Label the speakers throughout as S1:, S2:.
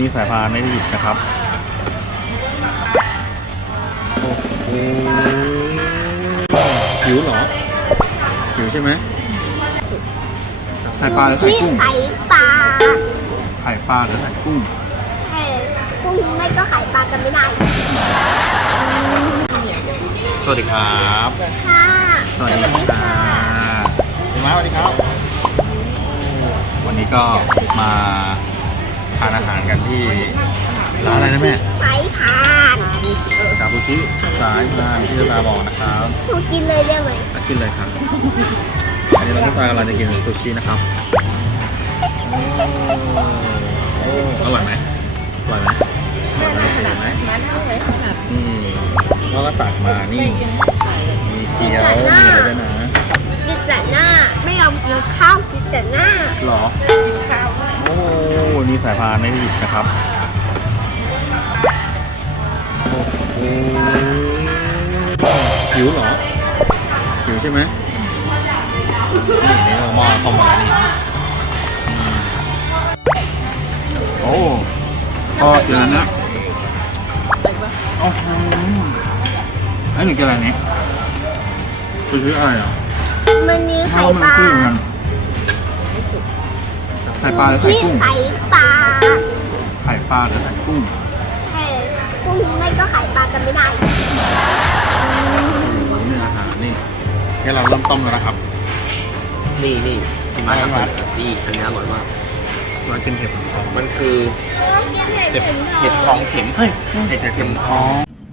S1: นี้สายพานไม่ได้หยุดนะครับโอ้โหหิวเหรอหิวใช่ไหมไข่ปลาหรือไข่กุ้ง
S2: ไข่ปลา
S1: ไข่ปลาหรือไข่กุ้ง
S2: ไข่กุ้งไม่ก็ไข่ปลากันไม่ได้
S1: สวัสดีครับ
S2: ค่ะ
S1: สวัสดีค่ะคุณม้าสวัสดีครับ วันนี้ก็มาทานอาหารกันที่ร้านอะไรนะแม่
S2: สายพาน
S1: กาบูชิสายพานที่ตาบอกนะครับ
S2: หนูกินเลยได้ไหม
S1: กินเลยครับอันนี้เราก็กำลังจะกินซูชินะครับโอ้อร่อยไหมอร่อยไหมอร่อยไหมอร่อยไหมนี่เขาก็ตักมานี่มีเกี๊ยวมีอะไรด้วยนะ
S2: กินแต่หน้าไม่ยอมกินข้าวกินแต่หน้า
S1: หรอโอ้นี่สายพานไม่ได้หยุดนะครับโอ้โหหิวเหรอหิวใช่ไหมนี่เราหม้อเข้ามานี่โอ้พ่อเจอนะโอ้โหไอ้หนูกินอะไรเนี่ยคืออะไรอ่ะ
S2: มันมีไข่
S1: ข้าว
S2: ป
S1: มัน
S2: ลา
S1: คือกันไข่ปลาหรือไข่กุ้ง
S2: ไข่ปลา
S1: ไข่ปลาหรือไข่กุ้ง
S2: ไข่กุ้งไม่ก็ไข่ปลากันไม่ได้
S1: นี่อาหารนี่แค่เราเริ่มต้มแล้วนะครับ
S3: นี่ที่มาครับ
S1: อะไรวะ
S3: นี่อันนี้อร่อยมาก
S1: เรากินเห็ดของทอง
S3: มันคือเห็ดทองเข็มเฮ้ยเห็ดเข็มทอง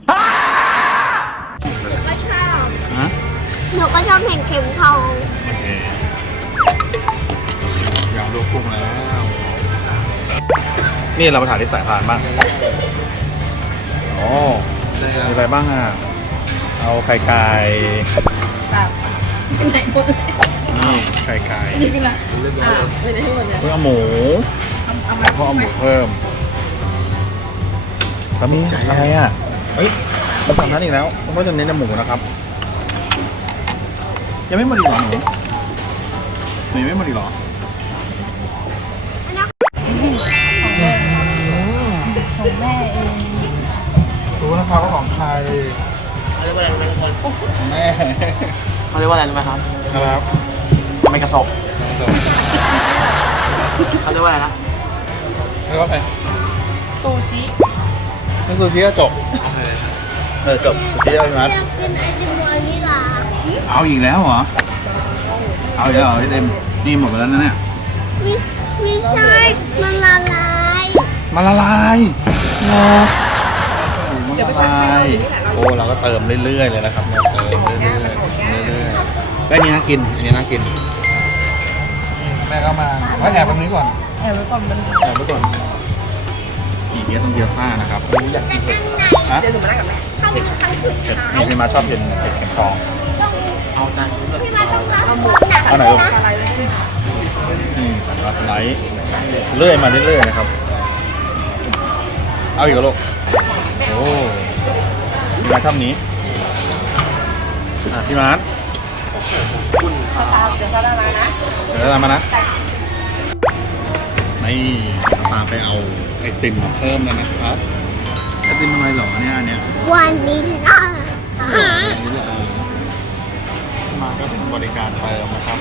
S2: ก็ชอบ
S1: ฮะ
S2: หนูก็ชอบเห็นเข็มทอง
S1: โอเคอยากดูกุ้งแล้วนี่เรามาถ่ายที่สายพานบ้างโอ้มีอะไรบ้างอ่ะเอาไข่ไก่นี่ไข่ไก่เพิ่มเอาหมูเพราะเอาหมูเพิ่มแล้วมีอะไรอ่ะเฮ้ยเราสั่งนั้นอีกแล้วเพราะจะเน้นแต่หมูนะครับยังไม่หมดอีกเหรอหนูยังไม่หมดอีกเหรอ
S4: ของแม่เอง
S1: รู้นะครับว่าของใคร
S3: เขาเรียกว่าอะไรรู้ไหมครับ
S1: ของแม่
S3: เขาเรียกว่าอะไรรู้ไหมครับ
S1: นะครับ
S3: ไม่กระสอบเขาเรียกว่าอะไรนะ
S1: แล้วก็ไป
S4: ซูชิ
S1: นั่นคือที่จบจบที่เอาไหม
S2: อยากกินไอติมวานิลา
S1: เอาอีกแล้วเหรอเอาอีกแล้วเหรอพี่เต็มนี่หมดไปแล้วนะเนี่ย
S2: ไม่ใช่มันละลาย
S1: มันละลายเหรอโอ้มันละลายโอ้เราก็เติมเรื่อยๆเลยนะครับเนี่ยเติมเรื่อยๆเรื่อยๆได้นี้น่ากินอันนี้น่ากินแม่ก็มาว่าแอบตรงนี้ก่อน
S4: แอบไว้ก่อนมัน
S1: แอบไว้ก่อนอีกเยอะต้องเยอะมากนะครับอยากกินเห็ดฮะ
S4: เดี๋ยวหนูมานั่งกับแม่
S2: ถ้ามันครั้งสุด
S1: เห็ด
S2: ท้าย
S1: นี่มาชอบกินเห็ดเข็มทอง
S3: เอาจานนี้ด้วย
S2: พี่มาต้องรับ
S4: เอาหมู
S2: หนัก
S1: เอาไหน
S2: เล
S1: ลู
S2: ย
S1: ก
S2: นะ
S4: อะไรไว้ที่
S1: สไลด์เลื่อยมาเรื่อยๆนะครับ เอาอีกแล้วลูกโอ้พี่มาร์ทชอบนี้พี่มาร์ท
S3: คุณครับ
S4: เดี๋ยวเขาละลายนะ
S1: เดี๋ยวตามมานะนี่ตามไปเอาไอติมมาเพิ่มแล้วนะครับไอติมอะไรหรอเนี่ยอันเนี้ย
S2: วานิลา
S1: อันนี้เหรอมาก็เป็นบริการเติมนะครับ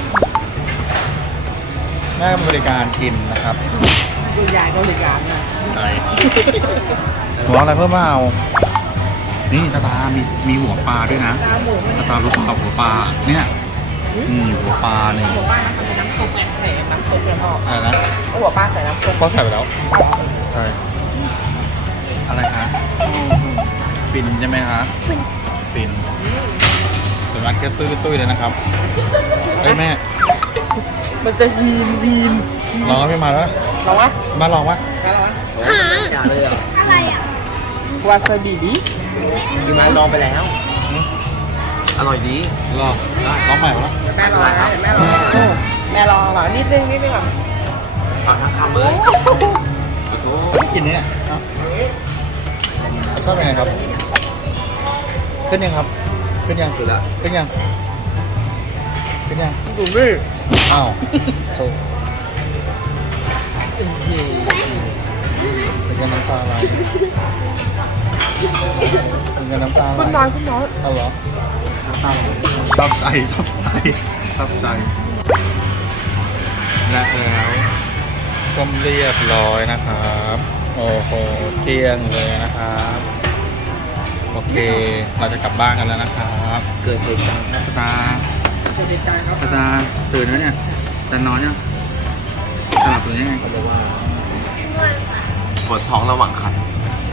S1: แม่ก็บริการกินนะครับ
S4: ดูยายก็เลยยานนะ
S1: ใช่หัวอะไรเพิ่มมาเอานี่ตามีหัวปลาด้วยนะ
S4: ตาหมูมัน
S1: ตาลูกปลาหัวปลาเนี่ยนี่หัวปลาเนี่ย
S4: หัวป้านะคะเป็นน้ำซุปไงใส่น้ำซุปแล้วก็
S1: อะไรนะ
S4: เอาหัวป้าใส่น้ำซุป
S1: ก็ใส่ไปแล้วใช่อะไรคะปิ่นใช่ไหมคะปิ่นส่วนมากแค่ตุ้ยเลยนะครับเฮ้ยแม่
S4: มันจะฮีน
S1: ลองให้มาแล้ว
S4: ลองวะ
S1: มาลองวะ
S4: ลองวะ
S3: อย่าเลยอ่ะ
S2: อะไรอ่ะ
S4: วาซาบิ
S3: พี่มาลองไปแล้ว อร่อยดี
S1: ลองได้ลองใหม่แล้ว
S4: แม่รอนะแม่รอแม่รอเหรอนิดนึงก่อน
S3: ก่อนทั้งคำเลยโอ้โห
S1: ไม่กินเนี่ยชอบยังไงครับขึ้นยังครับขึ้นยัง
S3: คือละ
S1: ขึ้นยังขึ้นยัง
S4: ดูนี่
S1: อ้าวโธ่
S4: โอ้โห
S1: เป็นไงกันน้ำตาไหลถึงกันน้ำตาไหล
S4: คุณน้อยคุณน้อย
S1: เอาเหรอน้ำตาไหลชอบใจชอบใจชอบใจและแล้วก็เรียบร้อยนะครับ โอ้โหเกลี้ยงเลยนะครับ โอเค เราจะกลับบ้านกันแล้วนะครับ
S3: เกิดเหตุการณ์ครับ
S1: ตาตาตื่นไหมเนี่ยตานอนยังสลับหรือยังไง
S3: เขาบอกว่าปวดท้องระหว่างขัน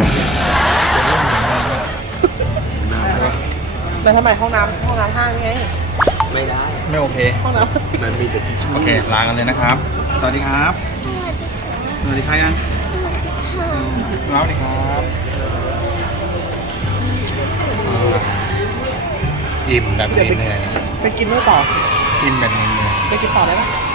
S4: ไปทำไมห้องน้ำห้างนี่ไง
S3: ไม่ได้
S1: ไม่โอเค
S4: ห้องน้
S3: มันมีแต่ทิชชู่
S1: โอเค ลากันเลยนะครับ สวัสดีครับ สวัสดีครับยังสวัสดีครับอิ่มแบบเหนื่อย
S4: ำไปกินด้วยต่อ
S1: ๆอิ่มแบบเหนื่อย
S4: ไปกินต่อได้ไหม